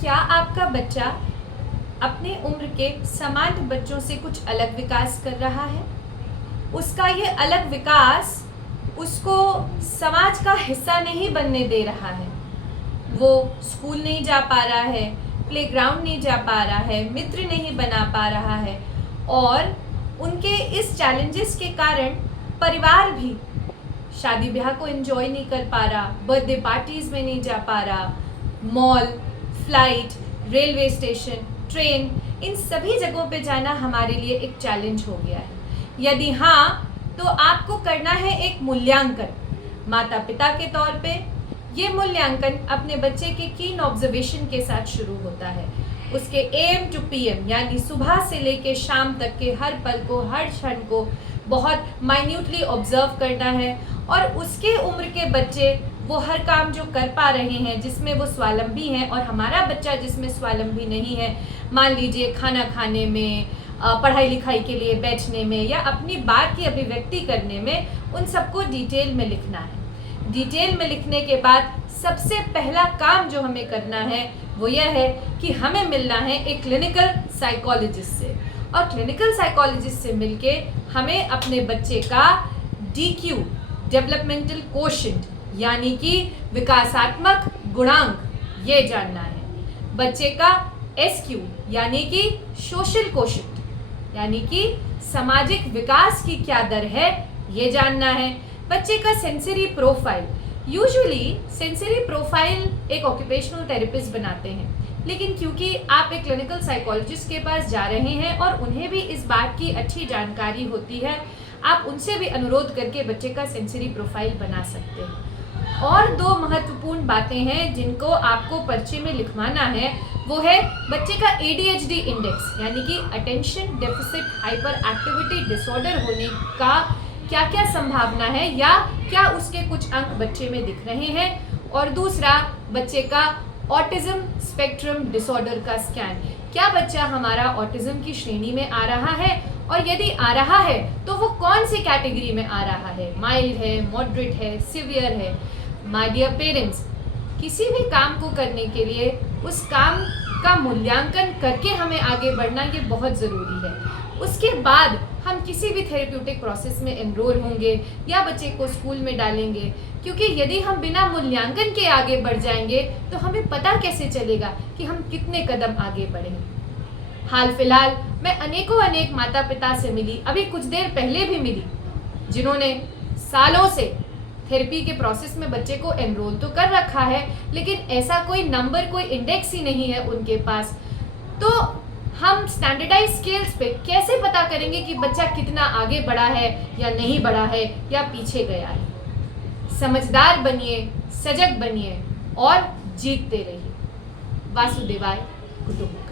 क्या आपका बच्चा अपने उम्र के समान बच्चों से कुछ अलग विकास कर रहा है? उसका ये अलग विकास उसको समाज का हिस्सा नहीं बनने दे रहा है। वो स्कूल नहीं जा पा रहा है, प्लेग्राउंड नहीं जा पा रहा है, मित्र नहीं बना पा रहा है और उनके इस चैलेंजेस के कारण परिवार भी शादी ब्याह को एंजॉय नहीं कर पा रहा, बर्थडे पार्टीज में नहीं जा पा रहा, mall, flight, railway station, train, इन सभी जगहों पे जाना हमारे लिए एक चैलेंज हो गया है। यदि हाँ, तो आपको करना है एक मूल्यांकन। माता पिता के तौर पे ये मूल्यांकन अपने बच्चे के कीन ऑब्जर्वेशन के साथ शुरू होता है। उसके AM to PM यानी सुबह से लेके शाम तक के हर पल को, हर क्षण को बहुत माइन्यूटली ऑब्जर्व करना है और उसके उम्र के बच्चे वो हर काम जो कर पा रहे हैं जिसमें वो स्वावलंबी हैं और हमारा बच्चा जिसमें स्वावलंबी नहीं है, मान लीजिए खाना खाने में, पढ़ाई लिखाई के लिए बैठने में या अपनी बात की अभिव्यक्ति करने में, उन सबको डिटेल में लिखना है। डिटेल में लिखने के बाद सबसे पहला काम जो हमें करना है वो यह है कि हमें मिलना है एक क्लिनिकल साइकोलॉजिस्ट से और क्लिनिकल साइकोलॉजिस्ट से मिलके हमें अपने बच्चे का DQ डेवलपमेंटल कोशेंट यानी कि विकासात्मक गुणांक ये जानना है। बच्चे का SQ यानी कि सोशल कोशेंट यानी कि सामाजिक विकास की क्या दर है ये जानना है। बच्चे का sensory profile, usually sensory profile एक ऑक्यूपेशनल थेरेपिस्ट बनाते हैं, लेकिन क्योंकि आप एक क्लिनिकल साइकोलॉजिस्ट के पास जा रहे हैं और उन्हें भी इस बात की अच्छी जानकारी होती है, आप उनसे भी अनुरोध करके बच्चे का सेंसरी प्रोफाइल बना सकते हैं। और दो महत्वपूर्ण बातें हैं जिनको आपको पर्चे में लिखवाना है, वो है बच्चे का ADHD इंडेक्स यानी कि attention deficit hyper activity disorder होने का क्या क्या संभावना है या क्या उसके कुछ अंक बच्चे में दिख रहे हैं, और दूसरा बच्चे का ऑटिज्म स्पेक्ट्रम डिसऑर्डर का स्कैन, क्या बच्चा हमारा ऑटिज्म की श्रेणी में आ रहा है और यदि आ रहा है तो वो कौन सी कैटेगरी में आ रहा है, माइल्ड है, मॉडरेट है, सिवियर है। माय डियर पेरेंट्स, किसी भी काम को करने के लिए उस काम का मूल्यांकन करके हमें आगे बढ़ना ये बहुत ज़रूरी है। उसके बाद हम किसी भी थेरेप्यूटिक प्रोसेस में एनरोल होंगे या बच्चे को स्कूल में डालेंगे, क्योंकि यदि हम बिना मूल्यांकन के आगे बढ़ जाएंगे तो हमें पता कैसे चलेगा कि हम कितने कदम आगे बढ़े। हाल फिलहाल मैं अनेक माता पिता से मिली, अभी कुछ देर पहले भी मिली, जिन्होंने सालों से थेरेपी के प्रोसेस में बच्चे को एनरोल तो कर रखा है लेकिन ऐसा कोई नंबर, कोई इंडेक्स ही नहीं है उनके पास। तो हम स्टैंडर्डाइज स्केल्स पे कैसे पता करेंगे कि बच्चा कितना आगे बढ़ा है या नहीं बढ़ा है या पीछे गया है। समझदार बनिए, सजग बनिए और जीतते रहिए। वासुदेवाय कुटुंब।